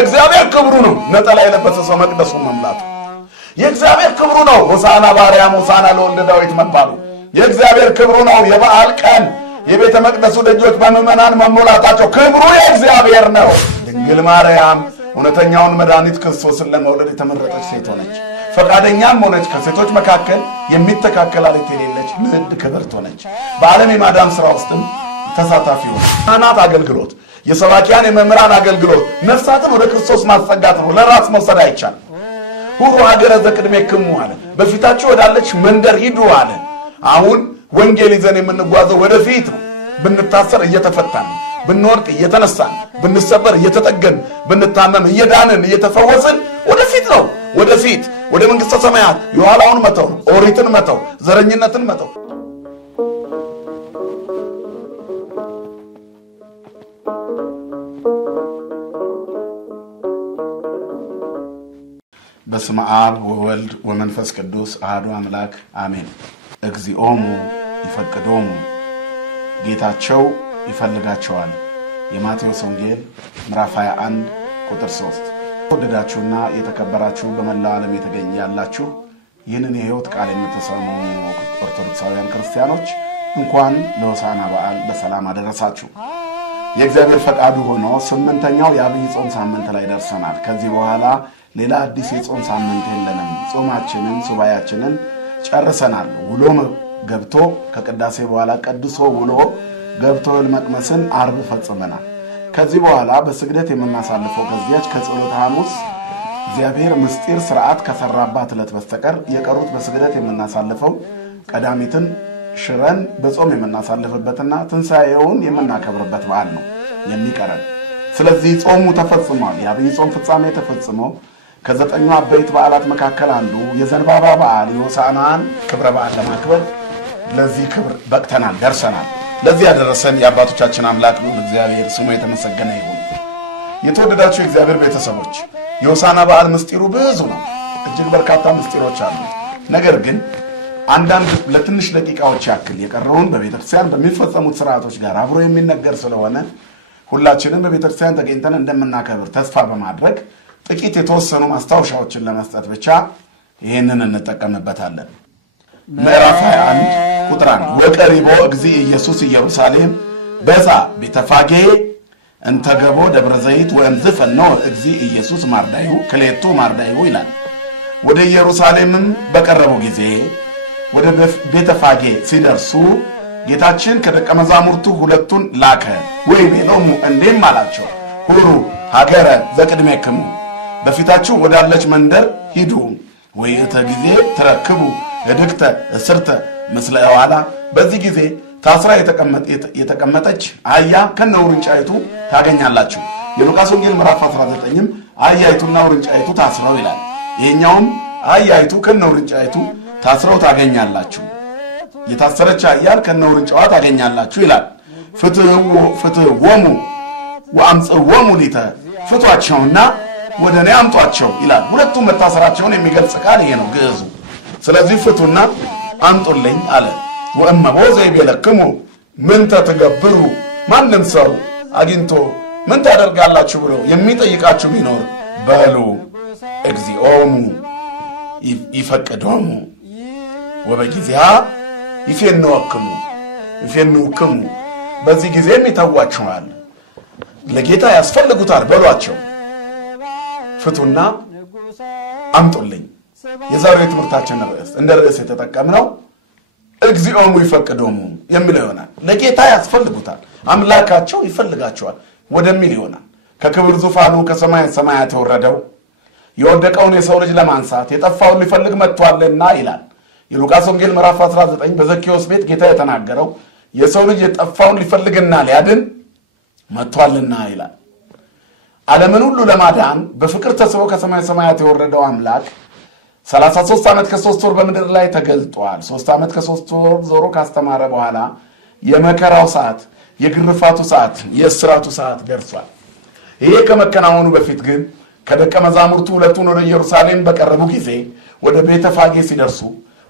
የእግዚአብሔር ክብሩ ነው ነጠላ የለበሰ ሰው መቅደሱን መምላቱ የእግዚአብሔር ክብሩ ነው ሆሳዕና በአርያም ሆሳዕና ለወልደ ዳዊት መባሉ የእግዚአብሔር ክብሩ ነው የበዓል ቀን የቤተ መቅደሱ ደጆች በምእመናን መሞላታቸው ክብሩ የእግዚአብሔር ነው ድንግል ማርያም እውነተኛውን መድኃኒት ክርስቶስን ለመውለድ የተመረጠች ሴት ሆነች ፈቃደኛም ሆነች ከሴቶች መካከል የሚተካከላት የሌለች ንዕድ ክብርት ሆነች በዓለም የማዳን ሥራ ውስጥም ተሳታፊ ሆነች ካህናት አገልግሎት የሰባኪያን የመምህራን አገልግሎት ነፍሳትን ወደ ክርስቶስ ማስጠጋት ነው ለራስ መውሰድ አይቻልም ሁሉ ሀገረ ዘቅድሜክሙ አለ በፊታችሁ ወዳለች መንደር ሂዱ አለ አሁን ወንጌል ይዘን የምንጓዘው ወደፊት ነው ብንታሰር እየተፈታን ብንወድቅ እየተነሳን ብንሰበር እየተጠገን ብንታመም እየዳንን እየተፈወስን ወደፊት ነው ወደፊት ወደ መንግስተ ሰማያት የኋላውን መተው ኦሪትን መተው ዘረኝነትን መተው በስመ አብ ወወልድ ወመንፈስ ቅዱስ አሐዱ አምላክ አሜን እግዚኦሙ ይፈቅዶሙ ጌታቸው ይፈልጋቸዋል የማቴዎስ ወንጌል ምዕራፍ 21 ቁጥር 3 ወደዳችሁና የተከበራችሁ በመላው ዓለም የተገኛላችሁ ይህንን የሕይወት ቃል የምትሰሙ ኦርቶዶክሳውያን ክርስቲያኖች እንኳን ለሆሳዕና በዓል በሰላም አደረሳችሁ የእግዚአብሔር ፈቃዱ ሆኖ 8ኛው የአብይ ጾም ሳምንት ላይ ደርሰናል ከዚህ በኋላ ሌላ አዲስ የጾም ሳምንት የለንም ጾማችንን ሱባኤያችንን ጨርሰናል ውሎ ገብቶ ከቅዳሴ በኋላ ቀድሶ ውሎ ገብቶ መቅመስን አርብ ፈጽመናል ከዚህ በኋላ በስግደት የምናሳልፈው ከዚያች ከጸሎተ ሐሙስ እግዚአብሔር ምስጢር ሥርዓት ከሰራባት ዕለት በስተቀር የቀሩት በስግደት የምናሳልፈው ቀዳሚትን ሽረን በጾም የምናሳልፍበትና ትንሣኤውን የምናከብርበት በዓል ነው የሚቀረን ስለዚህ ጾሙ ተፈጽሟል የአብይ ጾም ፍጻሜ ተፈጽሞ ከዘጠኙ አበይት በዓላት መካከል አንዱ የዘንባባ በዓል የሆሳዕናን ክብረ በዓል ለማክበር ለዚህ ክብር በቅተናል ደርሰናል ለዚህ ያደረሰን የአባቶቻችን አምላክ ነው እግዚአብሔር ስሙ የተመሰገነ ይሁን የተወደዳችሁ እግዚአብሔር ቤተሰቦች የሆሳዕና በዓል ምስጢሩ ብዙ ነው እጅግ በርካታ ምስጢሮች አሉ ነገር ግን አንዳንድ ለትንሽ ደቂቃዎች ያክል የቀረውን በቤተክርስቲያን በሚፈጸሙት ሥርዓቶች ጋር አብሮ የሚነገር ስለሆነ ሁላችንም በቤተክርስቲያን ተገኝተን እንደምናከብር ተስፋ በማድረግ ጥቂት የተወሰኑ ማስታወሻዎችን ለመስጠት ብቻ ይሄንን እንጠቀምበታለን ምዕራፍ 21 ቁጥር 1 ወቀሪቦ እግዚእ ኢየሱስ ኢየሩሳሌም በዛ ቤተፋጌ እንተገቦ ደብረ ዘይት ወእምዝፈኖ እግዚእ ኢየሱስ ማርዳዩ ክሌቱ ማርዳዩ ይላል ወደ ኢየሩሳሌምም በቀረቡ ጊዜ ወደ ቤተፋጌ ሲደርሱ ጌታችን ከደቀ መዛሙርቱ ሁለቱን ላከ ወይ ቤሎሙ እንዴም አላቸው ሁሩ ሀገረ ዘቅድሜክሙ በፊታችሁ ወዳለች መንደር ሂዱ ወይ ጊዜ ተረክቡ እድክተ እስርተ ምስለ ዋላ በዚህ ጊዜ ታስራ የተቀመጠች አያ ከነውርንጫይቱ ታገኛላችሁ የሉቃስ ወንጌል ምዕራፍ 19ም አያይቱና ውርንጫይቱ ታስረው ይላል ይሄኛውም አያይቱ ከነውርንጫይቱ ታስረው ታገኛላችሁ የታሰረች አያል ከነውርንጫዋ ታገኛላችሁ ይላል ፍትወሙ ወአምጽወሙ ሊተ ፍቷቸውና ወደኔ አምጧቸው ይላል ሁለቱም መታሰራቸውን የሚገልጽ ቃል ይሄ ነው ግዕዙ ስለዚህ ፍቱና አምጡልኝ አለ ወእመቦ ዘይቤለክሙ ምን ተትገብሩ ማንም ሰው አግኝቶ ምን ታደርጋላችሁ ብሎ የሚጠይቃችሁ ቢኖር በሉ እግዚኦሙ ይፈቅዶሙ ወበጊዜያ ይፈንወክሙ በዚህ ጊዜም ይተዋችኋል ለጌታ ያስፈልጉታል በሏቸው ፍቱና አምጡልኝ የዛሬው ትምህርታችን ርዕስ እንደ ርዕስ የተጠቀምነው እግዚኦሙ ይፈቅዶሙ የሚለው ይሆናል ለጌታ ያስፈልጉታል አምላካቸው ይፈልጋቸዋል ወደሚል ይሆናል ከክብር ዙፋኑ ከሰማይ ሰማያት የወረደው የወደቀውን የሰው ልጅ ለማንሳት የጠፋውን ሊፈልግ መጥቷልና ይላል የሉቃስ ወንጌል ምዕራፍ 19 በዘኪዮስ ቤት ጌታ የተናገረው የሰው ልጅ የጠፋውን ሊፈልግና ሊያድን መጥቷልና ይላል ዓለምን ሁሉ ለማዳን በፍቅር ተስቦ ከሰማይ ሰማያት የወረደው አምላክ 33 ዓመት ከ3 ወር በመድር ላይ ተገልጧል 3 ዓመት ከ3 ወር ዞሮ ካስተማረ በኋላ የመከራው ሰዓት የግርፋቱ ሰዓት የእስራቱ ሰዓት ደርሷል ይሄ ከመከናወኑ በፊት ግን ከደቀ መዛሙርቱ ሁለቱን ወደ ኢየሩሳሌም በቀረቡ ጊዜ ወደ ቤተፋጌ ሲደርሱ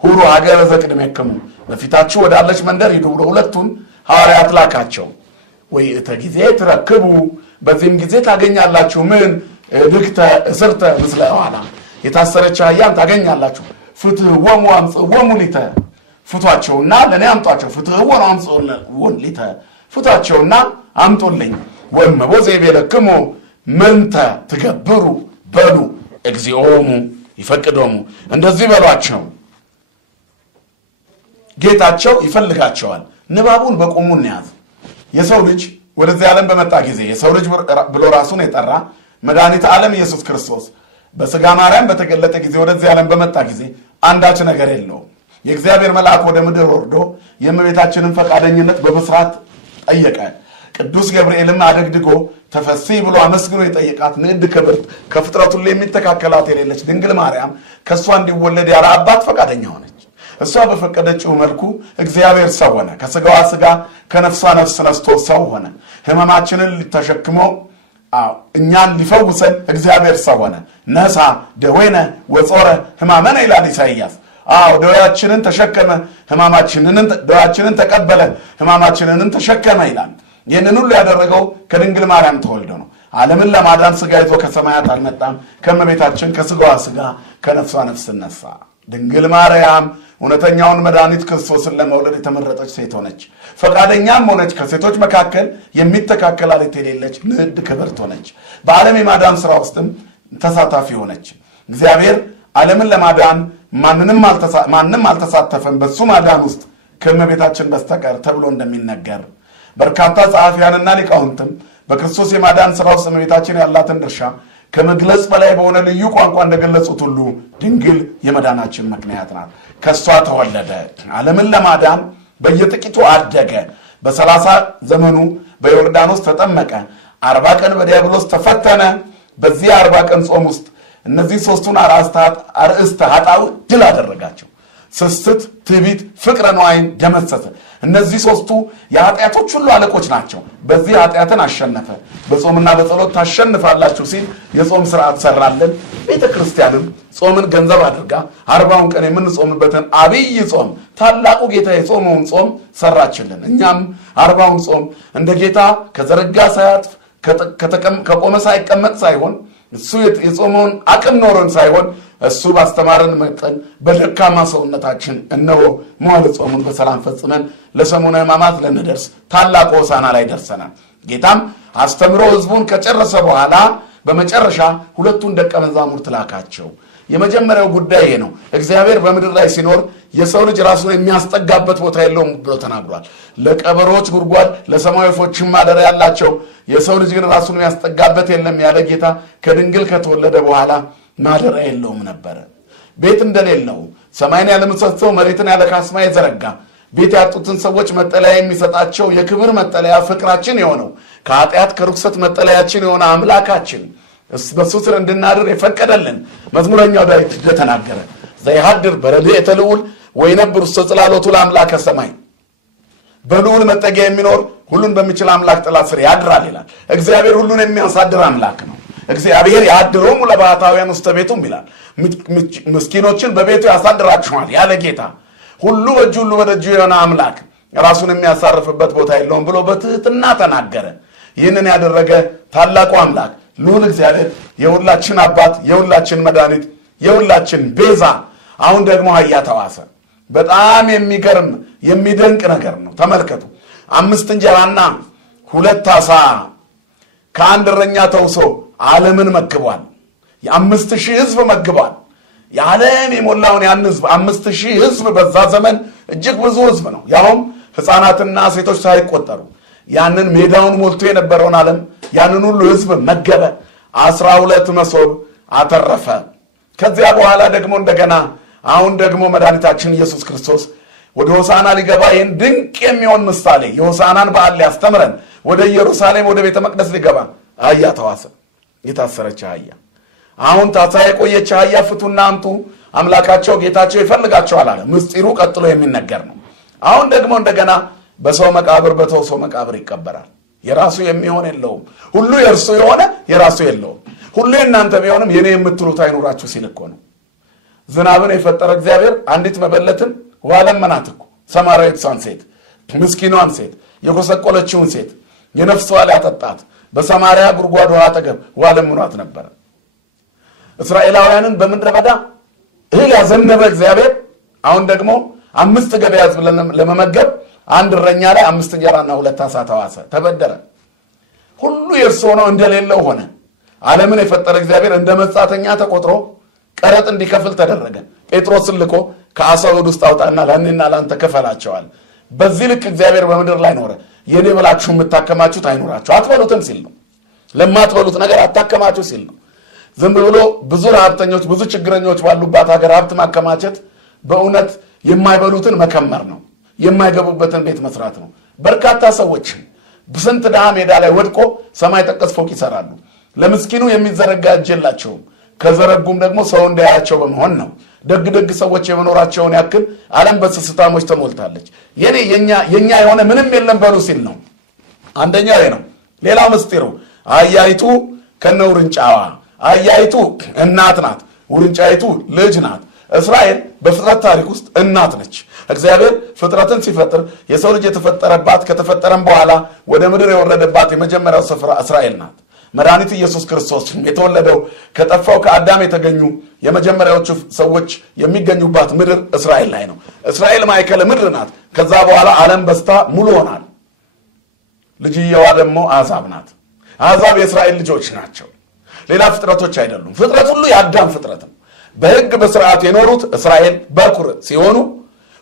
ሁሩ ሀገረ ዘቅድሜክሙ በፊታችሁ ወዳለች መንደር ሂዱ ብሎ ሁለቱን ሐዋርያት ላካቸው ወይ ጊዜ ተረክቡ በዚህም ጊዜ ታገኛላችሁ ምን ልክተ እስርተ ምስለ ኋላ የታሰረች አህያን ታገኛላችሁ። ፍትሕዎሙ አምጽእዎሙ ሊተ ፍቷቸውና ለኔ አምጧቸው። ፍትሕዎሙ አምጽእዎሙ ሊተ ፍቷቸውና አምጡልኝ። ወእመቦ ዘይቤለክሙ ምንተ ትገብሩ በሉ እግዚኦሙ ይፈቅዶሙ እንደዚህ በሏቸው። ጌታቸው ይፈልጋቸዋል። ንባቡን በቆሙ እንያዝ። የሰው ልጅ ወደዚህ ዓለም በመጣ ጊዜ የሰው ልጅ ብሎ ራሱን የጠራ መድኃኒተ ዓለም ኢየሱስ ክርስቶስ በሥጋ ማርያም በተገለጠ ጊዜ ወደዚህ ዓለም በመጣ ጊዜ አንዳች ነገር የለውም። የእግዚአብሔር መልአክ ወደ ምድር ወርዶ የእመቤታችንን ፈቃደኝነት በብስራት ጠየቀ። ቅዱስ ገብርኤልም አደግድጎ ተፈሲ ብሎ አመስግኖ የጠየቃት ንዕድ ክብርት ከፍጥረቱ ሁሉ የሚተካከላት የሌለች ድንግል ማርያም ከእሷ እንዲወለድ ያለ አባት ፈቃደኛ ሆነች። እሷ በፈቀደችው መልኩ እግዚአብሔር ሰው ሆነ። ከሥጋዋ ሥጋ ከነፍሷ ነፍስ ነስቶ ሰው ሆነ። ሕመማችንን ተሸክሞ እኛን ሊፈውሰን እግዚአብሔር ሰው ሆነ። ነሳ ደዌነ ወጾረ ሕማመነ ይላል ኢሳይያስ። ደዌያችንን ተሸከመ፣ ደዌያችንን ተቀበለ፣ ሕማማችንን ተሸከመ ይላል። ይህንን ሁሉ ያደረገው ከድንግል ማርያም ተወልዶ ነው። ዓለምን ለማዳን ሥጋ ይዞ ከሰማያት አልመጣም። ከእመቤታችን ከሥጋዋ ሥጋ ከነፍሷ ነፍስ ነሳ። ድንግል ማርያም እውነተኛውን መድኃኒት ክርስቶስን ለመውለድ የተመረጠች ሴት ሆነች። ፈቃደኛም ሆነች። ከሴቶች መካከል የሚተካከላት የሌለች ንዕድ ክብርት ሆነች። በዓለም የማዳን ሥራ ውስጥም ተሳታፊ ሆነች። እግዚአብሔር ዓለምን ለማዳን ማንም አልተሳተፈም በሱ ማዳን ውስጥ ከእመቤታችን በስተቀር ተብሎ እንደሚነገር በርካታ ጸሐፊያንና ሊቃውንትም በክርስቶስ የማዳን ሥራ ውስጥ እመቤታችን ያላትን ድርሻ ከመግለጽ በላይ በሆነ ልዩ ቋንቋ እንደገለጹት ሁሉ ድንግል የመዳናችን ምክንያት ናት። ከሷ ተወለደ። ዓለምን ለማዳን በየጥቂቱ አደገ። በ30 ዘመኑ በዮርዳኖስ ተጠመቀ። 40 ቀን በዲያብሎስ ተፈተነ። በዚህ 40 ቀን ጾም ውስጥ እነዚህ ሦስቱን አርእስተ ኃጣውእ ድል አደረጋቸው። ስስት፣ ትዕቢት፣ ፍቅረ ነዋይን ደመሰሰ። እነዚህ ሦስቱ የኃጢአቶች ሁሉ አለቆች ናቸው። በዚህ ኃጢአትን አሸነፈ። በጾምና በጸሎት ታሸንፋላችሁ ሲል የጾም ስርዓት ሰራለን። ቤተ ክርስቲያንም ጾምን ገንዘብ አድርጋ 40ውን ቀን የምንጾምበትን አብይ ጾም ታላቁ ጌታ የጾመውን ጾም ሰራችልን። እኛም 40ውን ጾም እንደ ጌታ ከዘረጋ ሳያጥፍ ከቆመ ሳይቀመጥ ሳይሆን እሱ የጾመውን አቅም ኖሮን ሳይሆን እሱ ባስተማረን መጠን በደካማ ሰውነታችን እነሆ መዋዕለ ጾሙን በሰላም ፈጽመን ለሰሙነ ሕማማት ልንደርስ ታላቅ ሆሳዕና ላይ ደርሰናል። ጌታም አስተምሮ ሕዝቡን ከጨረሰ በኋላ በመጨረሻ 2ቱን ደቀ መዛሙርት ላካቸው። የመጀመሪያው ጉዳይ ይሄ ነው። እግዚአብሔር በምድር ላይ ሲኖር የሰው ልጅ ራሱን የሚያስጠጋበት ቦታ የለውም ብሎ ተናግሯል። ለቀበሮች ጉድጓድ ለሰማይ ወፎችም ማደሪያ ያላቸው፣ የሰው ልጅ ግን ራሱን የሚያስጠጋበት የለም ያለ ጌታ ከድንግል ከተወለደ በኋላ ማደሪያ የለውም ነበረ። ቤት እንደሌለው ሰማይን ያለ ምሰሶ መሬትን ያለ ካስማ የዘረጋ ቤት ያጡትን ሰዎች መጠለያ የሚሰጣቸው የክብር መጠለያ ፍቅራችን የሆነው ከኃጢአት ከርኩሰት መጠለያችን የሆነ አምላካችን በሱ ስር እንድናድር የፈቀደልን መዝሙረኛው ዳዊት እንደተናገረ ዘይሃድር በረድኤተ ልዑል ወይነብር ውስተ ጽላሎቱ ለአምላከ ሰማይ፣ በልዑል መጠጊያ የሚኖር ሁሉን በሚችል አምላክ ጥላ ስር ያድራል ይላል። እግዚአብሔር ሁሉን የሚያሳድር አምላክ ነው። እግዚአብሔር ያድሮሙ ለባሕታውያን ውስተ ቤቱም ይላል። ምስኪኖችን በቤቱ ያሳድራችኋል ያለ ጌታ ሁሉ በእጁ ሁሉ በደጁ የሆነ አምላክ ራሱን የሚያሳርፍበት ቦታ የለውም ብሎ በትህትና ተናገረ። ይህንን ያደረገ ታላቁ አምላክ ልዑል እግዚአብሔር የሁላችን አባት፣ የሁላችን መድኃኒት፣ የሁላችን ቤዛ አሁን ደግሞ አህያ ተዋሰ። በጣም የሚገርም የሚደንቅ ነገር ነው። ተመልከቱ። 5 እንጀራና 2 ዓሣ ከአንድ እረኛ ተውሶ ዓለምን መግቧል። የ5000 ሕዝብ መግቧል። የዓለም የሞላውን ያን ሕዝብ 5000 ሕዝብ በዛ ዘመን እጅግ ብዙ ሕዝብ ነው። ያውም ሕፃናትና ሴቶች ሳይቆጠሩ ያንን ሜዳውን ሞልቶ የነበረውን ዓለም ያንን ሁሉ ሕዝብ መገበ። 12 መሶብ አተረፈ። ከዚያ በኋላ ደግሞ እንደገና አሁን ደግሞ መድኃኒታችን ኢየሱስ ክርስቶስ ወደ ሆሳዕና ሊገባ ይህን ድንቅ የሚሆን ምሳሌ የሆሳዕናን በዓል ሊያስተምረን ወደ ኢየሩሳሌም ወደ ቤተ መቅደስ ሊገባ አህያ ተዋሰ። የታሰረች አህያ። አሁን ታሳ የቆየች አህያ ፍቱና አምጡ፣ አምላካቸው ጌታቸው ይፈልጋቸዋል አለ። ምስጢሩ ቀጥሎ የሚነገር ነው። አሁን ደግሞ እንደገና በሰው መቃብር በተውሶ መቃብር ይቀበራል። የራሱ የሚሆን የለውም። ሁሉ የእርሱ የሆነ የራሱ የለውም። ሁሉ የእናንተ ቢሆንም የኔ የምትሉት አይኑራችሁ ሲል እኮ ነው። ዝናብን የፈጠረ እግዚአብሔር አንዲት መበለትን ውሃ ለመናት እኮ። ሰማርያዊቷን ሴት፣ ምስኪኗን ሴት፣ የጎሰቆለችውን ሴት የነፍስ ውሃ ሊያጠጣት በሰማርያ ጉድጓድ ውሃ አጠገብ ውሃ ለምኗት ነበረ። እስራኤላውያንን በምድረ በዳ እህል ያዘነበ እግዚአብሔር አሁን ደግሞ 5 ገበያ ሕዝብ ለመመገብ አንድ እረኛ ላይ 5 እንጀራና 2 ዓሣ ተዋሰ፣ ተበደረ። ሁሉ የእርሱ ሆኖ እንደሌለው ሆነ። ዓለምን የፈጠረ እግዚአብሔር እንደ መጻተኛ ተቆጥሮ ቀረጥ እንዲከፍል ተደረገ። ጴጥሮስን ልኮ ከዓሣው ሆድ ውስጥ አውጣና ለእኔና ለአንተ ከፈላቸዋል። በዚህ ልክ እግዚአብሔር በምድር ላይ ኖረ። የኔ ብላችሁ የምታከማችሁት አይኖራችሁ አትበሉትም ሲል ነው። ለማትበሉት ነገር አታከማችሁ ሲል ነው። ዝም ብሎ ብዙ ረሃብተኞች ብዙ ችግረኞች ባሉባት ሀገር ሀብት ማከማቸት በእውነት የማይበሉትን መከመር ነው። የማይገቡበትን ቤት መስራት ነው። በርካታ ሰዎች በስንት ድሃ ሜዳ ላይ ወድቆ ሰማይ ጠቀስ ፎቅ ይሰራሉ። ለምስኪኑ የሚዘረጋ እጅ የላቸውም። ከዘረጉም ደግሞ ሰው እንዳያቸው በመሆን ነው። ደግ ደግ ሰዎች የመኖራቸውን ያክል ዓለም በስስታሞች ተሞልታለች። የኛ የሆነ ምንም የለም በሉ ሲል ነው። አንደኛው ይሄ ነው። ሌላው ምስጢሩ አህያይቱ ከነውርንጫዋ፣ አህያይቱ እናት ናት፣ ውርንጫይቱ ልጅ ናት። እስራኤል በፍጥረት ታሪክ ውስጥ እናት ነች። እግዚአብሔር ፍጥረትን ሲፈጥር የሰው ልጅ የተፈጠረባት ከተፈጠረም በኋላ ወደ ምድር የወረደባት የመጀመሪያው ስፍራ እስራኤል ናት። መድኃኒት ኢየሱስ ክርስቶስ የተወለደው ከጠፋው ከአዳም የተገኙ የመጀመሪያዎቹ ሰዎች የሚገኙባት ምድር እስራኤል ላይ ነው። እስራኤል ማዕከለ ምድር ናት። ከዛ በኋላ ዓለም በስታ ሙሉ ሆናል። ልጅየዋ ደግሞ አሕዛብ ናት። አሕዛብ የእስራኤል ልጆች ናቸው፣ ሌላ ፍጥረቶች አይደሉም። ፍጥረት ሁሉ የአዳም ፍጥረት ነው። በሕግ በስርዓት የኖሩት እስራኤል በኩር ሲሆኑ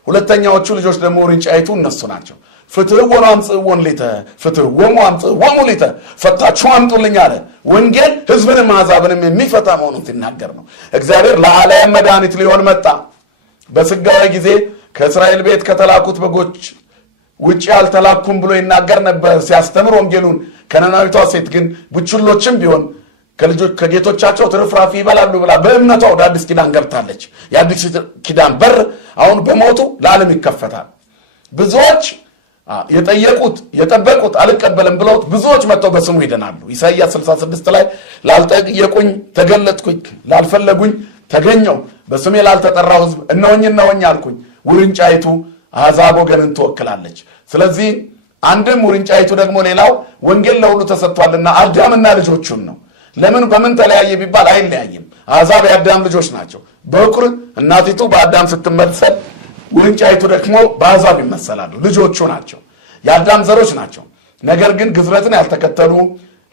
ሁለተኛዎቹ ልጆች ደግሞ ውርንጫይቱ እነሱ ናቸው። ፍትሕዎሙ አምጽእዎሙ ሊተ ፍትሕዎሙ አምጽእዎሙ ሊተ ፈታችሁ አምጡልኝ አለ። ወንጌል ሕዝብንም አሕዛብንም የሚፈታ መሆኑን ሲናገር ነው። እግዚአብሔር ለዓለም መድኃኒት ሊሆን መጣ። በሥጋዊ ጊዜ ከእስራኤል ቤት ከተላኩት በጎች ውጭ አልተላኩም ብሎ ይናገር ነበር ሲያስተምር ወንጌሉን። ከነናዊቷ ሴት ግን ቡችሎችም ቢሆን ከጌቶቻቸው ትርፍራፊ ይበላሉ ብላ በእምነቷ ወደ አዲስ ኪዳን ገብታለች። የአዲስ ኪዳን በር አሁን በሞቱ ለዓለም ይከፈታል። ብዙዎች የጠየቁት የጠበቁት አልቀበልም ብለውት ብዙዎች መጥተው በስሙ ይድናሉ። ኢሳይያስ 66 ላይ ላልጠየቁኝ ተገለጥኩኝ፣ ላልፈለጉኝ ተገኘው፣ በስሜ ላልተጠራው ሕዝብ እነሆኝ አልኩኝ። ውርንጫይቱ አሕዛብ ወገንን ትወክላለች። ስለዚህ አንድም ውርንጫይቱ ደግሞ ሌላው ወንጌል ለሁሉ ተሰጥቷልና አዳምና ልጆቹን ነው። ለምን በምን ተለያየ ቢባል አይለያይም። አሕዛብ የአዳም ልጆች ናቸው። በኩር እናቲቱ በአዳም ስትመሰል ውርንጫይቱ ደግሞ በአሕዛብ ይመሰላሉ። ልጆቹ ናቸው፣ የአዳም ዘሮች ናቸው። ነገር ግን ግዝረትን ያልተከተሉ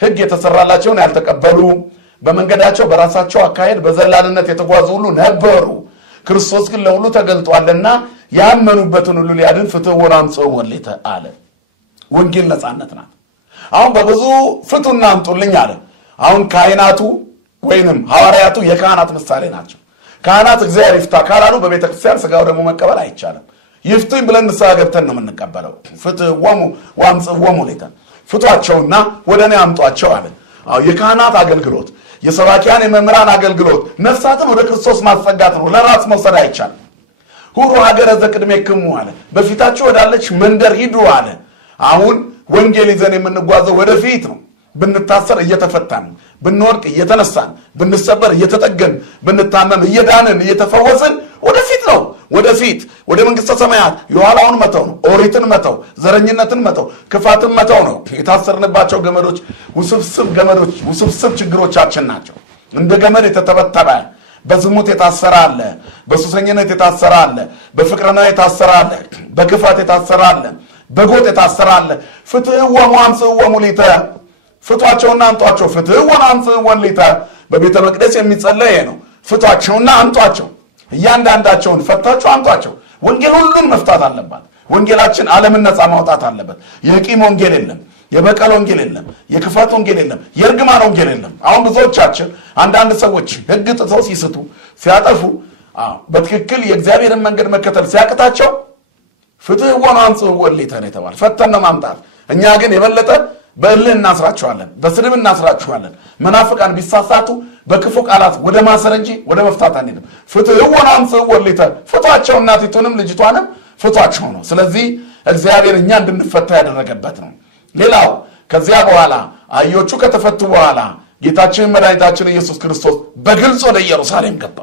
ሕግ የተሰራላቸውን ያልተቀበሉ በመንገዳቸው በራሳቸው አካሄድ በዘላልነት የተጓዙ ሁሉ ነበሩ። ክርስቶስ ግን ለሁሉ ተገልጧልና ያመኑበትን ሁሉ ሊያድን ፍትሕዎሙ አምጽእዎሙ ሊተ አለ። ወንጌል ነፃነት ናት። አሁን በብዙ ፍቱና አምጡልኝ አለ። አሁን ካህናቱ ወይንም ሐዋርያቱ የካህናት ምሳሌ ናቸው። ካህናት እግዚአብሔር ይፍታ ካላሉ በቤተ ክርስቲያን ሥጋው ደግሞ መቀበል አይቻልም። ይፍቱኝ ብለን ንስሐ ገብተን ነው የምንቀበለው። ፍትሕዎሙ ወአምጽእዎሙ ሊተ ፍቷቸውና ወደ እኔ አምጧቸው አለ። የካህናት አገልግሎት፣ የሰባኪያን የመምህራን አገልግሎት ነፍሳትን ወደ ክርስቶስ ማስጠጋት ነው። ለራስ መውሰድ አይቻልም። ሁሩ ሀገረ ዘቅድሜክሙ አለ። በፊታችሁ ወዳለች መንደር ሂዱ አለ። አሁን ወንጌል ይዘን የምንጓዘው ወደፊት ነው። ብንታሰር እየተፈታን፣ ብንወድቅ እየተነሳን፣ ብንሰበር እየተጠገን፣ ብንታመም እየዳንን እየተፈወስን ወደፊት ነው። ወደፊት ወደ መንግሥተ ሰማያት የኋላውን መተው ነው። ኦሪትን መተው፣ ዘረኝነትን መተው፣ ክፋትን መተው ነው። የታሰርንባቸው ገመዶች ውስብስብ ችግሮቻችን ናቸው። እንደ ገመድ የተተበተበ በዝሙት የታሰረ አለ፣ በሱሰኝነት የታሰረ አለ፣ በፍቅርና የታሰረ አለ፣ በክፋት የታሰረ አለ፣ በጎጥ የታሰረ አለ። ፍትሕዎሙ አምጽእዎሙ ሊተ ፍቷቸውና አምጧቸው። ፍትሕዎሙ አምጽእዎሙ ሊተ በቤተ መቅደስ የሚጸለይ ነው። ፍቷቸውና አምጧቸው። እያንዳንዳቸውን ፈታችሁ አምጧቸው። ወንጌል ሁሉን መፍታት አለባት። ወንጌላችን ዓለምን ነፃ ማውጣት አለበት። የቂም ወንጌል የለም፣ የበቀል ወንጌል የለም፣ የክፋት ወንጌል የለም፣ የእርግማን ወንጌል የለም። አሁን ብዙዎቻችን አንዳንድ ሰዎች ሕግ ጥሰው ሲስቱ ሲያጠፉ በትክክል የእግዚአብሔርን መንገድ መከተል ሲያቅታቸው ፍትሕዎሙ አምጽእዎሙ ሊተ ነው የተባለ። ፈተን ነው ማምጣት። እኛ ግን የበለጠ በእልህ እናስራቸዋለን፣ በስድብ እናስራቸዋለን። መናፍቃን ቢሳሳቱ በክፉ ቃላት ወደ ማሰር እንጂ ወደ መፍታት አንሄድም። ፍትሕዎሙ አምጽእዎሙ ሊተ ፍቷቸው፣ እናቲቱንም ልጅቷንም ፍቷቸው ነው። ስለዚህ እግዚአብሔር እኛ እንድንፈታ ያደረገበት ነው። ሌላው ከዚያ በኋላ አህዮቹ ከተፈቱ በኋላ ጌታችን መድኃኒታችን ኢየሱስ ክርስቶስ በግልጽ ወደ ኢየሩሳሌም ገባ።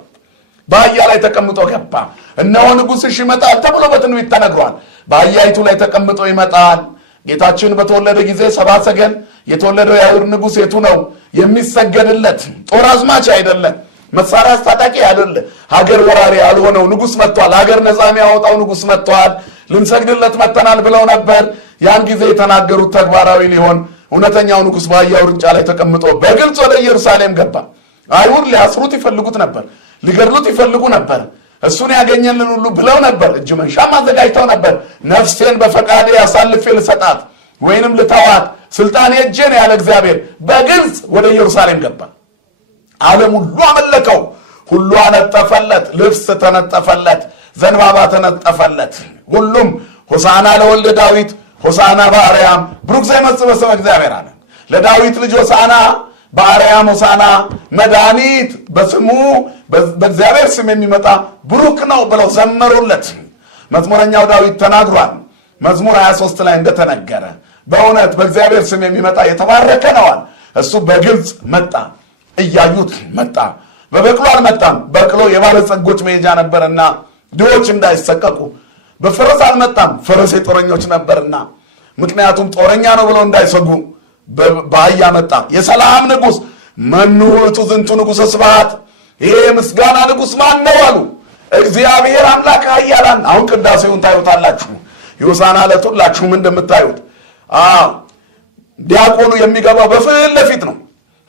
በአህያ ላይ ተቀምጦ ገባ። እነሆ ንጉሥሽ ይመጣል ተብሎ በትንቢት ተነግሯል። በአህያይቱ ላይ ተቀምጦ ይመጣል። ጌታችን በተወለደ ጊዜ ሰብአ ሰገል የተወለደው የአይሁድ ንጉሥ የቱ ነው የሚሰገድለት? ጦር አዝማች አይደለም፣ መሳሪያ አስታጣቂ አይደለ ሀገር ወራሪ ያልሆነው ንጉስ መጥቷል ሀገር ነፃ የሚያወጣው ንጉስ መጥቷል ልንሰግድለት መተናል ብለው ነበር ያን ጊዜ የተናገሩት ተግባራዊ ሊሆን እውነተኛው ንጉስ ባያው ርንጫ ላይ ተቀምጦ በግልጽ ወደ ኢየሩሳሌም ገባ አይሁድ ሊያስሩት ይፈልጉት ነበር ሊገድሉት ይፈልጉ ነበር እሱን ያገኘልን ሁሉ ብለው ነበር እጅ መንሻ ማዘጋጅተው ነበር ነፍሴን በፈቃዴ ያሳልፌ ልሰጣት ወይንም ልተዋት ስልጣን የእጄን ያለ እግዚአብሔር በግልጽ ወደ ኢየሩሳሌም ገባ ዓለም ሁሉ አመለከው ሁሉ አነጠፈለት ልብስ ተነጠፈለት ዘንባባ ተነጠፈለት ሁሉም ሆሳና ለወልደ ዳዊት ሆሳና በአርያም ብሩክ ዘይመጽእ በስመ እግዚአብሔር አለ ለዳዊት ልጅ ሆሳና በአርያም ሆሳና መድኃኒት በስሙ በእግዚአብሔር ስም የሚመጣ ብሩክ ነው ብለው ዘመሩለት መዝሙረኛው ዳዊት ተናግሯል መዝሙር 23 ላይ እንደተነገረ በእውነት በእግዚአብሔር ስም የሚመጣ የተባረከ ነዋል እሱ በግልጽ መጣ እያዩት መጣ በበቅሎ አልመጣም በቅሎ የባለጸጎች መሄጃ ነበርና ድሆች እንዳይሰቀቁ በፈረስ አልመጣም ፈረስ የጦረኞች ነበርና ምክንያቱም ጦረኛ ነው ብለው እንዳይሰጉ በአህያ መጣ የሰላም ንጉስ መኑ ውእቱ ዝንቱ ንጉሠ ስብሐት ይሄ ምስጋና ንጉስ ማን ነው አሉ እግዚአብሔር አምላክ ኃያላን አሁን ቅዳሴውን ታዩታላችሁ ዮሳና ለቱላችሁም እንደምታዩት ዲያቆኑ የሚገባው በፊት ለፊት ነው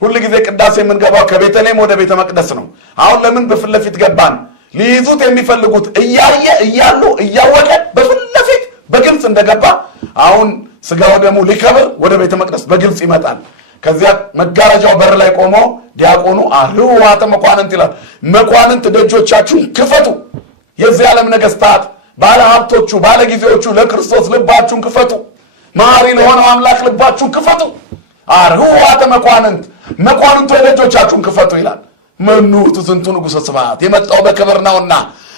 ሁሉ ጊዜ ቅዳሴ የምንገባው ከቤተልሔም ወደ ቤተ መቅደስ ነው አሁን ለምን በፊት ለፊት ገባን ሊይዙት የሚፈልጉት እያሉ እያወቀ በፊት ለፊት በግልጽ እንደገባ አሁን ስጋው ደሙ ሊከብር ወደ ቤተ መቅደስ በግልጽ ይመጣል ከዚያ መጋረጃው በር ላይ ቆሞ ዲያቆኑ አህዋተ መኳንንት ይላል መኳንንት ደጆቻችሁን ክፈቱ የዚህ ዓለም ነገስታት ባለ ሀብቶቹ ባለ ጊዜዎቹ ለክርስቶስ ልባችሁን ክፈቱ ማሪ ለሆነው አምላክ ልባችሁን ክፈቱ አህዋተ መኳንንት ደጆቻችሁን ክፈቱ ይላል መኑ ውእቱ ዝንቱ ንጉሠ ስብሐት የመጣው በክብር ነውና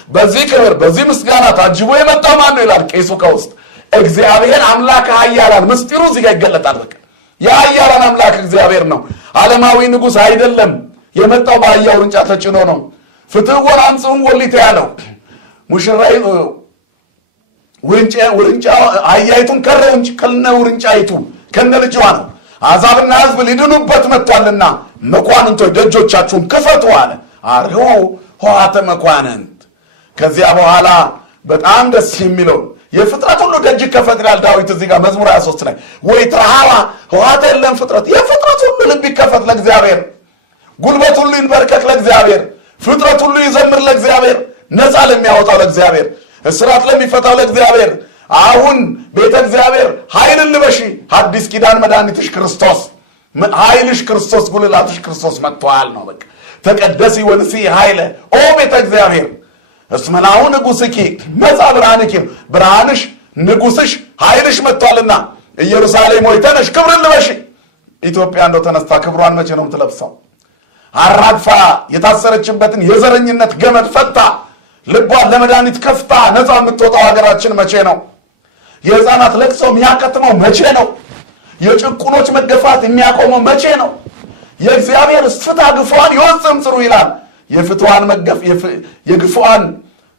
በዚህ ክብር በዚህ ምስጋና ታጅቦ የመጣው ማን ነው ይላል ቄሱ ከውስጥ እግዚአብሔር አምላክ ኃያላን ምስጢሩ እዚህ ጋር ይገለጣል በቃ የኃያላን አምላክ እግዚአብሔር ነው ዓለማዊ ንጉስ አይደለም የመጣው በአህያው ውርንጫ ተጭኖ ነው ፍትወን አንጽም ወሊተ ያለው ሙሽራይ ውርንጫ አህያይቱን ከረውንጭ ከነ ውርንጫይቱ ከነ ልጅዋ ነው አዛብና ህዝብ ሊድኑበት መጥቷልና መኳንንቶች ደጆቻችሁን ክፈቱ አለ አርሁ ሆሃተ መኳንንት ከዚያ በኋላ በጣም ደስ የሚለው የፍጥረት ሁሉ ደጅ ከፈት ይላል ዳዊት እዚህ ጋር መዝሙር 23 ላይ ወይ ተራሃዋ ሆሃተ የለም ፍጥረት የፍጥረት ሁሉ ልብ ይከፈት ለእግዚአብሔር ጉልበት ሁሉ ይንበርከክ ለእግዚአብሔር ፍጥረት ሁሉ ይዘምር ለእግዚአብሔር ነፃ ለሚያወጣው ለእግዚአብሔር እስራት ለሚፈታው ለእግዚአብሔር አሁን ቤተ እግዚአብሔር ኃይልን ልበሺ አዲስ ኪዳን መድኃኒትሽ ክርስቶስ ኃይልሽ ክርስቶስ ጉልላትሽ ክርስቶስ መጥቷል ነው በቃ ተቀደሲ ወንሲ ኃይለ ኦ ቤተ እግዚአብሔር እስመናው ንጉስኪ መጻ ብርሃንኪ ብርሃንሽ ንጉስሽ ኃይልሽ መጥቷልና ኢየሩሳሌም ሆይ ተነሽ ክብርን ልበሺ ኢትዮጵያ እንደው ተነስታ ክብሯን መቼ ነው የምትለብሰው አራግፋ የታሰረችበትን የዘረኝነት ገመድ ፈታ ልቧን ለመድኃኒት ከፍታ ነፃ የምትወጣው ሀገራችን መቼ ነው የሕፃናት ለቅሶ የሚያከትመው መቼ ነው የጭቁኖች መገፋት የሚያቆመው መቼ ነው የእግዚአብሔር ፍትሐ ግፉዓን ይወጽም ጽሩ ይላል የፍትዋን የግፉዓን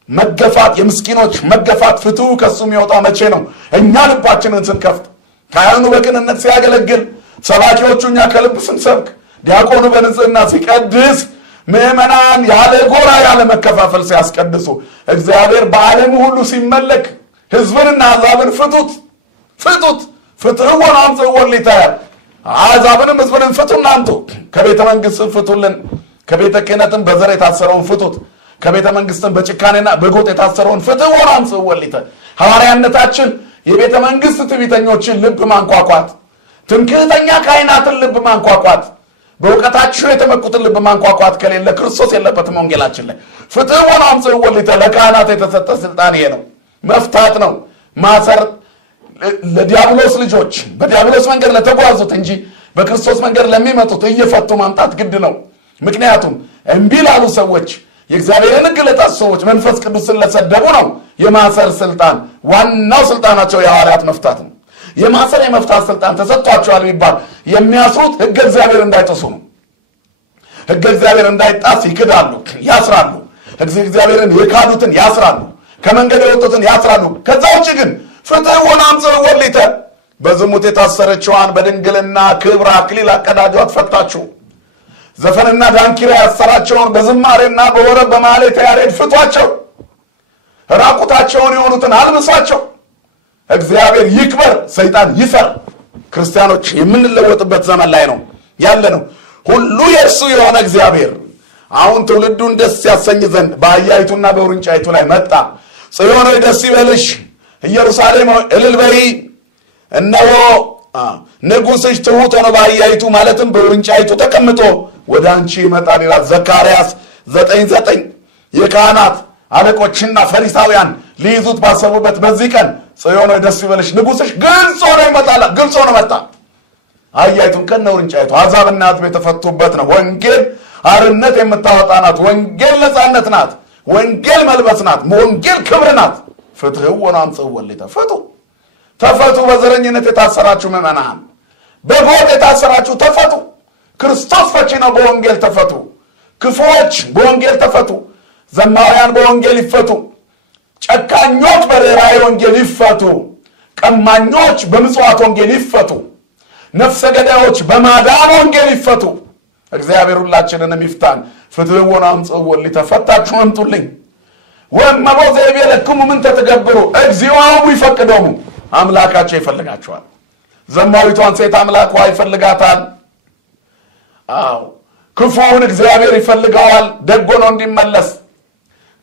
መገፋት የምስኪኖች መገፋት ፍትው ከሱ የሚወጣው መቼ ነው እኛ ልባችንን ስንከፍት ካህኑ በቅንነት ሲያገለግል ሰባኪዎቹ እኛ ከልብ ስንሰብክ ዲያቆኑ በንጽህና ሲቀድስ ምእመናን ያለ ጎራ ያለ መከፋፈል ሲያስቀድሱ እግዚአብሔር በዓለም ሁሉ ሲመለክ ህዝብንና አሕዛብን ፍቱት ፍትህውን አምጽኡ ወሊተ አሕዛብንም ህዝብንም ፍቱና አምጡ ከቤተ መንግስት ፍቱልን ከቤተ ክህነትም በዘር የታሰረውን ፍቱት ከቤተ መንግስትም በጭካኔና በጎጥ የታሰረውን ፍትህውን አምጽኡ ወሊተ ሐዋርያነታችን የቤተ መንግስት ትዕቢተኞችን ልብ ማንኳኳት ትምክህተኛ ካህናትን ልብ ማንኳኳት በእውቀታቸው የተመኩትን ልብ ማንኳኳት ከሌለ ክርስቶስ የለበትም ወንጌላችን ላይ ፍትህውን አምጽኡ ወሊተ ለካህናት የተሰጠ ስልጣን ይሄ ነው መፍታት ነው ማሰር ለዲያብሎስ ልጆች በዲያብሎስ መንገድ ለተጓዙት እንጂ በክርስቶስ መንገድ ለሚመጡት እየፈቱ ማምጣት ግድ ነው ምክንያቱም እምቢ ላሉ ሰዎች የእግዚአብሔርን ሕግ ለጣሱ ሰዎች መንፈስ ቅዱስን ለሰደቡ ነው የማሰር ስልጣን ዋናው ስልጣናቸው የሐዋርያት መፍታት ነው የማሰር የመፍታት ስልጣን ተሰጥቷቸዋል ቢባል የሚያስሩት ሕገ እግዚአብሔር እንዳይጥሱ ነው ሕገ እግዚአብሔር እንዳይጣስ ይክዳሉ ያስራሉ ሕገ እግዚአብሔርን የካዱትን ያስራሉ ከመንገድ የወጡትን ያስራሉ ከዛ ውጭ ግን ፍትህውን አምጽኡ ወሊተ በዝሙት የታሰረችዋን በድንግልና ክብር አክሊል አቀዳጇት ፈታችሁ ዘፈንና ዳንኪራ ያሰራቸውን በዝማሬና በወረብ በማህሌተ ያሬድ ፍቷቸው። ራቁታቸውን የሆኑትን አልብሷቸው። እግዚአብሔር ይክበር፣ ሰይጣን ይፈር። ክርስቲያኖች የምንለወጥበት ዘመን ላይ ነው ያለነው። ሁሉ የእርሱ የሆነ እግዚአብሔር አሁን ትውልዱን ደስ ያሰኝ ዘንድ በአህያይቱና በውርንጫይቱ ላይ መጣ። ጽዮን ሆይ ደስ ይበልሽ፣ ኢየሩሳሌም ሆይ እልል በይ፣ እነሆ ንጉሥሽ ትሑት ሆኖ በአህያይቱ ማለትም በውርንጫይቱ ተቀምጦ ወደ አንቺ ይመጣል ይላል ዘካርያስ 9:9። የካህናት አለቆችና ፈሪሳውያን ሊይዙት ባሰቡበት በዚህ ቀን ጽዮን ሆይ ደስ ይበልሽ፣ ንጉሥሽ ግልጽ ሆኖ ይመጣል። ግልጽ ሆኖ መጣ። አህያይቱን ከነ ውርንጫይቱ አሕዛብና ሕዝብ የተፈቱበት ነው። ወንጌል አርነት የምታወጣ ናት። ወንጌል ነፃነት ናት። ወንጌል መልበስ ናት። ወንጌል ክብር ናት። ፍትሕ ወናምጽእ ወሊተ ፍቱ፣ ተፈቱ። በዘረኝነት የታሰራችሁ ምዕመናን፣ በጎጥ የታሰራችሁ ተፈቱ። ክርስቶስ ፈቺ ነው። በወንጌል ተፈቱ። ክፉዎች በወንጌል ተፈቱ። ዘማውያን በወንጌል ይፈቱ። ጨካኞች በርኅራኄ ወንጌል ይፈቱ። ቀማኞች በምጽዋት ወንጌል ይፈቱ። ነፍሰ ገዳዮች በማዳን ወንጌል ይፈቱ። እግዚአብሔር ሁላችንንም ይፍታን። ፍትሕ ወናምጽእ ወሊተ ፈታችሁ አምጡልኝ። ወእመቦ ዘይቤለክሙ ምንተ ትገብሩ እግዚኦሙ ይፈቅዶሙ። አምላካቸው ይፈልጋቸዋል። ዘማዊቷን ሴት አምላኳ ይፈልጋታል። አዎ ክፉውን እግዚአብሔር ይፈልገዋል ደግ ሆኖ እንዲመለስ።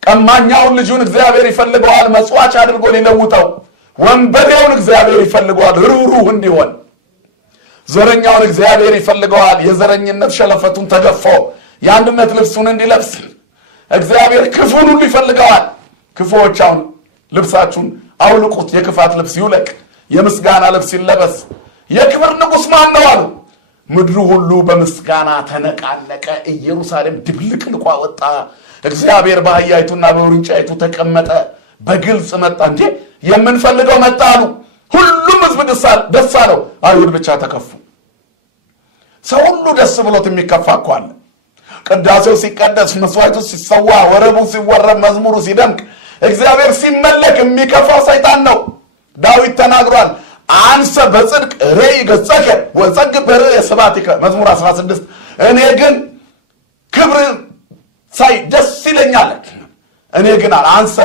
ቀማኛውን ልጁን እግዚአብሔር ይፈልገዋል መጽዋች አድርጎ ሊለውጠው። ወንበዴውን እግዚአብሔር ይፈልገዋል ርኅሩህ እንዲሆን። ዘረኛውን እግዚአብሔር ይፈልገዋል የዘረኝነት ሸለፈቱን ተገፎ የአንድነት ልብሱን እንዲለብስ። እግዚአብሔር ክፉን ሁሉ ይፈልገዋል። ክፉዎች አሁን ልብሳችሁን አውልቁት፣ የክፋት ልብስ ይውለቅ፣ የምስጋና ልብስ ይለበስ። የክብር ንጉሥ ማን ነው አሉ። ምድሩ ሁሉ በምስጋና ተነቃነቀ። ኢየሩሳሌም ድብልቅልቋ ወጣ። እግዚአብሔር በአህያይቱና በውርንጫይቱ ተቀመጠ። በግልጽ መጣ። እንዴ የምንፈልገው መጣ አሉ። ሁሉም ሕዝብ ደስ አለው። አይሁድ ብቻ ተከፉ። ሰው ሁሉ ደስ ብሎት የሚከፋ እኮ አለ። ቅዳሴው ሲቀደስ፣ መስዋዕቱ ሲሰዋ፣ ወረቡ ሲወረብ፣ መዝሙሩ ሲደምቅ፣ እግዚአብሔር ሲመለክ የሚከፋው ሰይጣን ነው። ዳዊት ተናግሯል። አንሰ በጽድቅ ርዕይ ገጸከ ወጸግብ በርዕየ ስብሐቲከ መዝሙር 16። እኔ ግን ክብር ሳይ ደስ ይለኛል። እኔ ግን አንሰ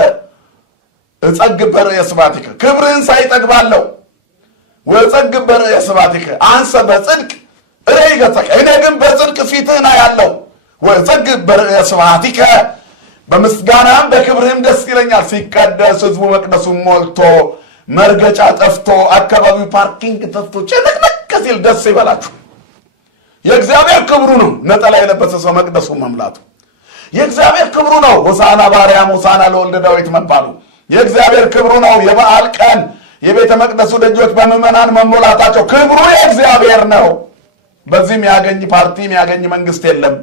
እጸግብ በርዕየ ስብሐቲከ ክብርህን ሳይ እጠግባለሁ። ወጸግብ በርዕየ ስብሐቲከ አንሰ በጽድቅ ርዕይ ገጸከ እኔ ግን በጽድቅ ፊትህን አያለሁ። ወጸግብ በርዕየ ስብሐቲከ በምስጋናም በክብርህም ደስ ይለኛል። ሲቀደስ ሕዝቡ መቅደሱን ሞልቶ መርገጫ ጠፍቶ አካባቢው ፓርኪንግ ጠፍቶ ጭንቅንቅ ሲል ደስ ይበላችሁ። የእግዚአብሔር ክብሩ ነው ነጠላ የለበሰ ሰው መቅደሱ መምላቱ። የእግዚአብሔር ክብሩ ነው ሆሳዕና በአርያም ሆሳዕና ለወልደ ዳዊት መባሉ። የእግዚአብሔር ክብሩ ነው የበዓል ቀን የቤተ መቅደሱ ደጆች በምዕመናን መሞላታቸው። ክብሩ የእግዚአብሔር ነው። በዚህ የሚያገኝ ፓርቲ የሚያገኝ መንግስት የለም።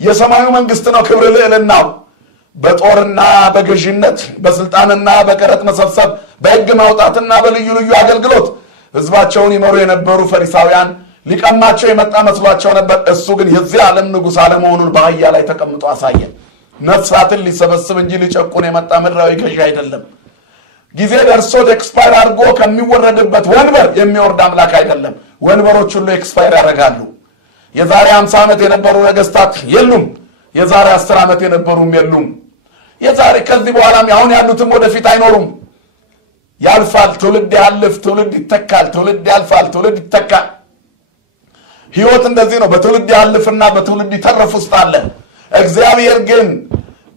የሰማዩ መንግስት ነው ክብር ልዕልናው። በጦርና በገዥነት በስልጣንና በቀረጥ መሰብሰብ በሕግ ማውጣትና በልዩ ልዩ አገልግሎት ህዝባቸውን ይመሩ የነበሩ ፈሪሳውያን ሊቀማቸው የመጣ መስሏቸው ነበር። እሱ ግን የዚህ ዓለም ንጉሥ አለመሆኑን በአህያ ላይ ተቀምጦ አሳየ። ነፍሳትን ሊሰበስብ እንጂ ሊጨቁን የመጣ ምድራዊ ገዥ አይደለም። ጊዜ ደርሶት ኤክስፓየር አድርጎ ከሚወረድበት ወንበር የሚወርድ አምላክ አይደለም። ወንበሮች ሁሉ ኤክስፓየር ያደርጋሉ። የዛሬ 50 ዓመት የነበሩ ነገስታት የሉም። የዛሬ 10 ዓመት የነበሩም የሉም። የዛሬ ከዚህ በኋላም አሁን ያሉትም ወደፊት አይኖሩም። ያልፋል። ትውልድ ያልፍ፣ ትውልድ ይተካል። ትውልድ ያልፋል፣ ትውልድ ይተካል። ህይወት እንደዚህ ነው። በትውልድ ያልፍና በትውልድ ይተረፍ ውስጥ አለ። እግዚአብሔር ግን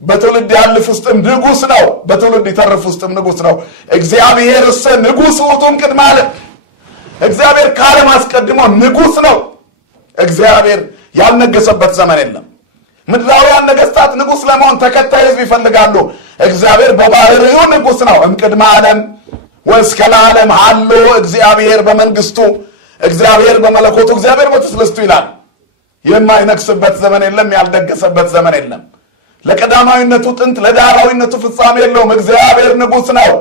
በትውልድ ያልፍ ውስጥም ንጉሥ ነው፣ በትውልድ ይተረፍ ውስጥም ንጉሥ ነው። እግዚአብሔር ንጉሥ ውእቱም ቅድመ ዓለም። እግዚአብሔር ከዓለም አስቀድሞ ንጉሥ ነው። እግዚአብሔር ያልነገሰበት ዘመን የለም። ምድራውያን ነገስታት ንጉሥ ለመሆን ተከታይ ህዝብ ይፈልጋሉ። እግዚአብሔር በባህሪው ንጉሥ ነው። እምቅድመ ዓለም ወእስከ ለዓለም ሀሎ እግዚአብሔር በመንግስቱ፣ እግዚአብሔር በመለኮቱ፣ እግዚአብሔር በትስልስቱ ይላል። የማይነግስበት ዘመን የለም። ያልደገሰበት ዘመን የለም። ለቀዳማዊነቱ ጥንት ለዳህራዊነቱ ፍጻሜ የለውም። እግዚአብሔር ንጉሥ ነው።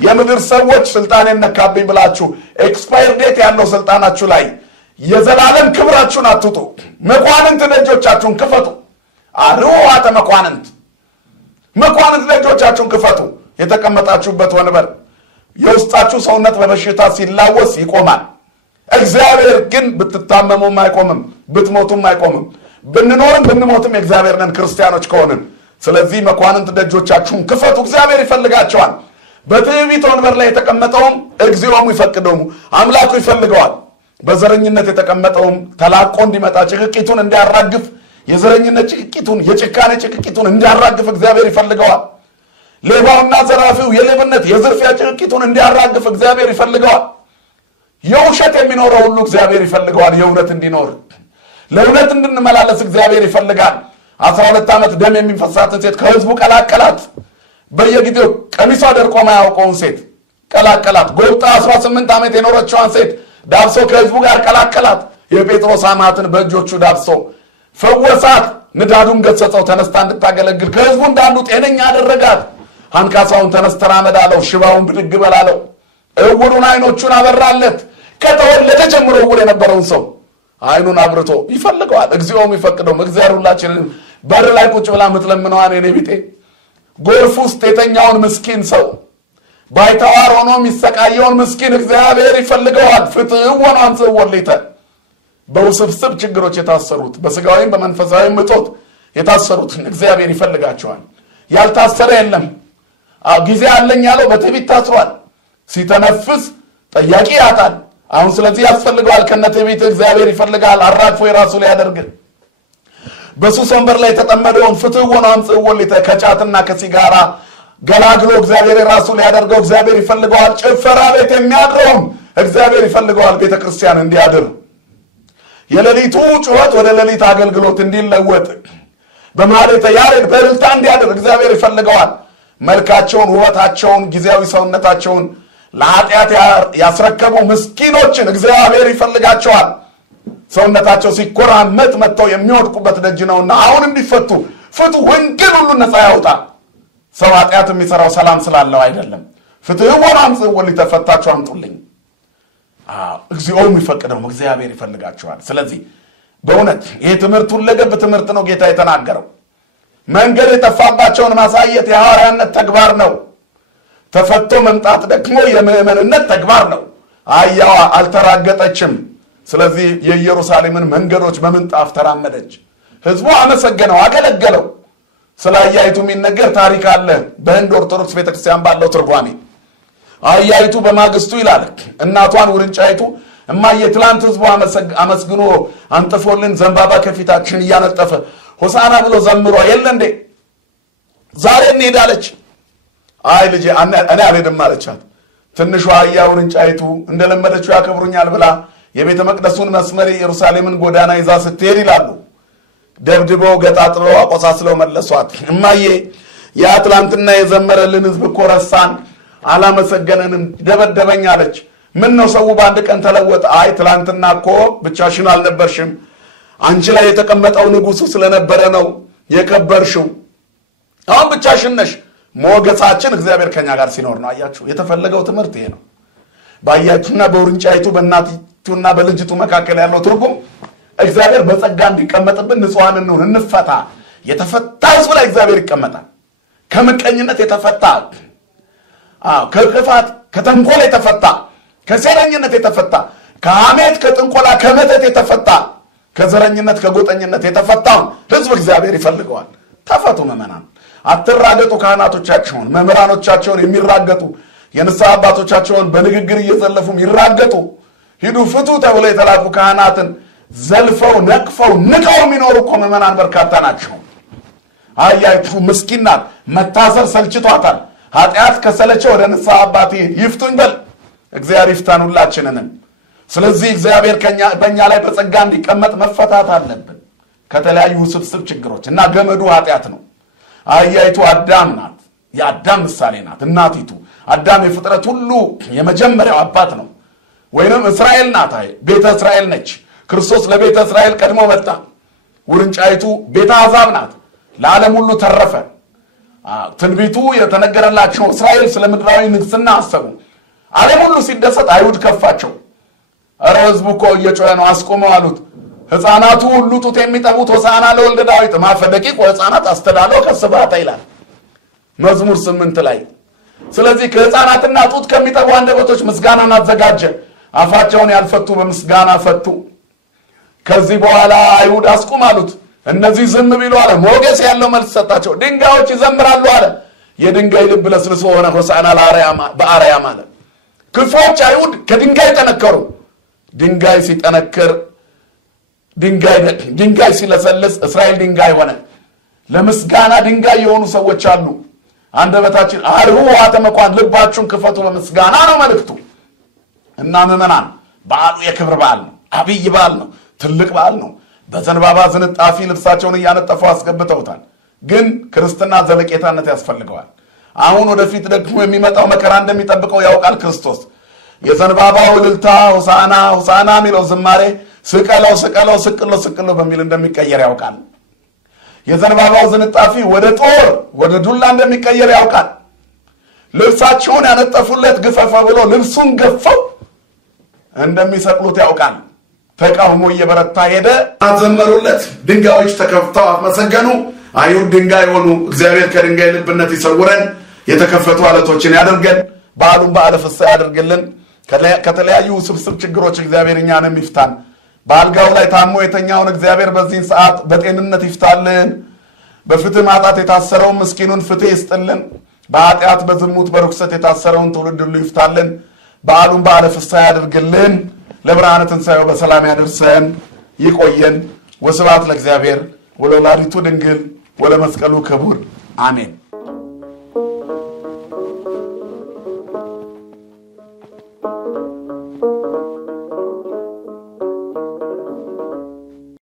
የምድር ሰዎች ስልጣኔን ነካብኝ ብላችሁ ኤክስፓየር ዴት ያለው ስልጣናችሁ ላይ የዘላለም ክብራችሁን አትጡ። መኳንንት ደጆቻችሁን ክፈቱ። አርዋተ መኳንንት ደጆቻችሁን ክፈቱ። የተቀመጣችሁበት ወንበር የውስጣችሁ ሰውነት በበሽታ ሲላወስ ይቆማል። እግዚአብሔር ግን ብትታመሙም አይቆምም፣ ብትሞቱም አይቆምም። ብንኖርም ብንሞትም የእግዚአብሔር ነን ክርስቲያኖች ከሆንን። ስለዚህ መኳንንት ደጆቻችሁን ክፈቱ፣ እግዚአብሔር ይፈልጋቸዋል። በትዕቢት ወንበር ላይ የተቀመጠውም እግዚኦሙ ይፈቅዶሙ አምላኩ ይፈልገዋል። በዘረኝነት የተቀመጠውም ተላቆ እንዲመጣ ጭቅቂቱን እንዲያራግፍ የዘረኝነት ጭቅቂቱን የጭካኔ ጭቅቂቱን እንዲያራግፍ እግዚአብሔር ይፈልገዋል። ሌባውና ዘራፊው የሌብነት የዝርፊያ ጭቅቂቱን እንዲያራግፍ እግዚአብሔር ይፈልገዋል። የውሸት የሚኖረው ሁሉ እግዚአብሔር ይፈልገዋል የእውነት እንዲኖር። ለእውነት እንድንመላለስ እግዚአብሔር ይፈልጋል። 12 ዓመት ደም የሚፈሳትን ሴት ከህዝቡ ቀላቀላት። በየጊዜው ቀሚሷ ደርቆ ማያውቀውን ሴት ቀላቀላት። ጎብጣ 18 ዓመት የኖረችዋን ሴት ዳብሶ ከህዝቡ ጋር ቀላቀላት። የጴጥሮስ አማትን በእጆቹ ዳብሶ ፈወሳት። ንዳዱን ገሰጸው፣ ተነስታ እንድታገለግል ከህዝቡ እንዳንዱ ጤነኛ አደረጋት። አንካሳውን ተነስ ተራመድ አለው፣ ሽባውን ብድግ በል አለው፣ እውሩን አይኖቹን አበራለት። ከተወለደ ጀምሮ እውር የነበረውን ሰው አይኑን አብርቶ ይፈልገዋል። እግዚኦሙ ይፈቅዶሙ እግዚአብሔር ሁላችንን በር ላይ ቁጭ ብላ ምትለምነዋን የኔ ቢጤ ጎርፍ ውስጥ የተኛውን ምስኪን ሰው ባይተዋር ሆኖ የሚሰቃየውን ምስኪን እግዚአብሔር ይፈልገዋል። ፍትህ ወኗን ዘወልይተ በውስብስብ ችግሮች የታሰሩት በስጋዊም በመንፈሳዊም እጦት የታሰሩትን እግዚአብሔር ይፈልጋቸዋል። ያልታሰረ የለም። ጊዜ አለኝ ያለው በትዕቢት ታስሯል። ሲተነፍስ ጠያቂ ያጣል። አሁን ስለዚህ ያስፈልገዋል። ከነትዕቢት እግዚአብሔር ይፈልጋል። አራግፎ የራሱ ሊያደርግ በሱስ ወንበር ላይ የተጠመደውን ፍትህ ወኗን ዘወልይተ ከጫትና ከሲጋራ ገላግሎ እግዚአብሔር የራሱ ሊያደርገው እግዚአብሔር ይፈልገዋል። ጭፈራ ቤት የሚያድረውን እግዚአብሔር ይፈልገዋል ቤተክርስቲያን እንዲያድር። የሌሊቱ ጩኸት ወደ ሌሊት አገልግሎት እንዲለወጥ በማለተ ያሬድ በእልልታ እንዲያድር እግዚአብሔር ይፈልገዋል። መልካቸውን ውበታቸውን ጊዜያዊ ሰውነታቸውን ለኃጢአት ያስረከቡ ምስኪኖችን እግዚአብሔር ይፈልጋቸዋል። ሰውነታቸው ሲኮራመጥ መጥተው የሚወድቁበት ደጅ ነውና አሁን እንዲፈቱ ፍቱ። ወንጌል ሁሉ ነፃ ያውጣ። ሰው ኃጢአት የሚሰራው ሰላም ስላለው አይደለም። ፍትህ ወኗን ዘወልይተ ፈታችሁ አምጡልኝ። እግዚኦሙ ይፈቅዶሙ እግዚአብሔር ይፈልጋቸዋል። ስለዚህ በእውነት ይህ ትምህርት ሁለገብ ትምህርት ነው። ጌታ የተናገረው መንገድ የጠፋባቸውን ማሳየት የሐዋርያነት ተግባር ነው። ተፈቶ መምጣት ደግሞ የምእመንነት ተግባር ነው። አህያዋ አልተራገጠችም። ስለዚህ የኢየሩሳሌምን መንገዶች በምንጣፍ ተራመደች። ህዝቡ አመሰገነው፣ አገለገለው። ስለ አህያይቱ የሚነገር ታሪክ አለ በህንድ ኦርቶዶክስ ቤተክርስቲያን ባለው ትርጓሜ። አህያይቱ በማግስቱ ይላል እናቷን ውርንጫይቱ እማዬ ትላንት ህዝቡ አመስግኖ አንጥፎልን ዘንባባ ከፊታችን እያነጠፈ ሆሳና ብሎ ዘምሮ የለ እንዴ ዛሬ እንሄዳለች። አይ ልጄ እኔ አልሄድም አለቻት። ትንሿ አህያ ውርንጫይቱ እንደለመደችው ያከብሩኛል ብላ የቤተ መቅደሱን መስመር ኢየሩሳሌምን ጎዳና ይዛ ስትሄድ ይላሉ ደብድበው ገጣጥበው አቆሳስለው መለሷት። እማዬ ያ ትላንትና የዘመረልን ህዝብ እኮ ረሳን፣ አላመሰገነንም፣ ደበደበኝ አለች። ምን ነው ሰው በአንድ ቀን ተለወጠ? አይ ትላንትና እኮ ብቻሽን አልነበርሽም፣ አንቺ ላይ የተቀመጠው ንጉሱ ስለነበረ ነው የከበርሽው። አሁን ብቻሽን ነሽ። ሞገሳችን እግዚአብሔር ከኛ ጋር ሲኖር ነው። አያችሁ፣ የተፈለገው ትምህርት ይሄ ነው። ባያችሁና በውርንጫይቱ በእናቲቱና በልጅቱ መካከል ያለው ትርጉም እግዚአብሔር በጸጋ እንዲቀመጥብን ንጹሃን እንሁን፣ እንፈታ። የተፈታ ህዝብ ላይ እግዚአብሔር ይቀመጣል። ከምቀኝነት የተፈታ፣ ከክፋት ከተንኮል የተፈታ፣ ከሴረኝነት የተፈታ፣ ከሐሜት ከጥንቆላ ከመተት የተፈታ፣ ከዘረኝነት ከጎጠኝነት የተፈታውን ህዝብ እግዚአብሔር ይፈልገዋል። ተፈቱ ምዕመናን። አትራገጡ። ካህናቶቻቸውን መምህራኖቻቸውን የሚራገጡ የንስሐ አባቶቻቸውን በንግግር እየዘለፉም ይራገጡ። ሂዱ ፍቱ ተብሎ የተላኩ ካህናትን ዘልፈው ነቅፈው ንቀው የሚኖሩ እኮ ምዕመናን በርካታ ናቸው። አህያይቱ ምስኪን ናት። መታሰር ሰልችቷታል። ኃጢአት ከሰለቸ ወደ ንስሐ አባት ይፍቱኝ በል። እግዚአብሔር ይፍታን ሁላችንንም። ስለዚህ እግዚአብሔር በእኛ ላይ በጸጋ እንዲቀመጥ መፈታት አለብን ከተለያዩ ውስብስብ ችግሮች እና ገመዱ ኃጢአት ነው። አህያይቱ አዳም ናት። የአዳም ምሳሌ ናት እናቲቱ። አዳም የፍጥረት ሁሉ የመጀመሪያው አባት ነው። ወይንም እስራኤል ናት። ቤተ እስራኤል ነች። ክርስቶስ ለቤተ እስራኤል ቀድሞ መጣ። ውርንጫይቱ ቤተ አሕዛብ ናት። ለዓለም ሁሉ ተረፈ። ትንቢቱ የተነገረላቸው እስራኤል ስለ ምድራዊ ንግስና አሰቡ። ዓለም ሁሉ ሲደሰት አይሁድ ከፋቸው። ኧረ ህዝቡ እኮ እየጮኸ ነው አስቆመው አሉት። ሕፃናቱ ሁሉ ጡት የሚጠቡት ሆሳዕና ለወልደ ዳዊት ማፈ ደቂቅ ወሕፃናት አስተዳለው ከስብሐተ ይላል መዝሙር 8 ላይ። ስለዚህ ከሕፃናትና ጡት ከሚጠቡ አንደበቶች ምስጋናን አዘጋጀ። አፋቸውን ያልፈቱ በምስጋና ፈቱ። ከዚህ በኋላ አይሁድ አስቁም አሉት። እነዚህ ዝም ቢሉ አለ ሞገስ ያለው መልስ ሰጣቸው። ድንጋዮች ይዘምራሉ አለ። የድንጋይ ልብ ለስልሶ ሆነ ሆሳዕና በአርያም አለ። ክፉዎች አይሁድ ከድንጋይ ተነከሩ። ድንጋይ ሲጠነክር ድንጋይ ሲለሰልስ እስራኤል ድንጋይ ሆነ። ለምስጋና ድንጋይ የሆኑ ሰዎች አሉ። አንደበታችን አርሁ አተመቋን ልባችሁን ክፈቱ በምስጋና ነው መልእክቱ። እና ምዕመናን በዓሉ የክብር በዓል ነው። አብይ በዓል ነው። ትልቅ በዓል ነው። በዘንባባ ዝንጣፊ ልብሳቸውን እያነጠፉ አስገብተውታል። ግን ክርስትና ዘለቄታነት ያስፈልገዋል። አሁን ወደፊት ደግሞ የሚመጣው መከራ እንደሚጠብቀው ያውቃል ክርስቶስ። የዘንባባው እልልታ ሆሳዕና ሆሳዕና የሚለው ዝማሬ ስቀለው ስቀለው ስቅሎ ስቅሎ በሚል እንደሚቀየር ያውቃል። የዘንባባው ዝንጣፊ ወደ ጦር ወደ ዱላ እንደሚቀየር ያውቃል። ልብሳቸውን ያነጠፉለት ግፈፈ ብሎ ልብሱን ገፈው እንደሚሰቅሉት ያውቃል። ተቃውሞ እየበረታ ሄደ። አዘመሩለት። ድንጋዮች ተከፍተው አመሰገኑ። አይሁድ ድንጋይ ሆኑ። እግዚአብሔር ከድንጋይ ልብነት ይሰውረን፣ የተከፈቱ አለቶችን ያደርገን፣ በዓሉን በዓለ ፍስሐ ያደርግልን። ከተለያዩ ስብስብ ችግሮች እግዚአብሔር እኛንም ይፍታን። በአልጋው ላይ ታሞ የተኛውን እግዚአብሔር በዚህ ሰዓት በጤንነት ይፍታልን። በፍትህ ማጣት የታሰረውን ምስኪኑን ፍትህ ይስጥልን። በኃጢአት በዝሙት በርኩሰት የታሰረውን ትውልድ ሁሉ ይፍታልን። በዓሉን በዓለ ፍስሐ ያደርግልን። ለብርሃነ ትንሣኤው በሰላም ያደርሰን፣ ይቆየን። ወስብሐት ለእግዚአብሔር ወለወላዲቱ ድንግል ወለመስቀሉ ክቡር አሜን።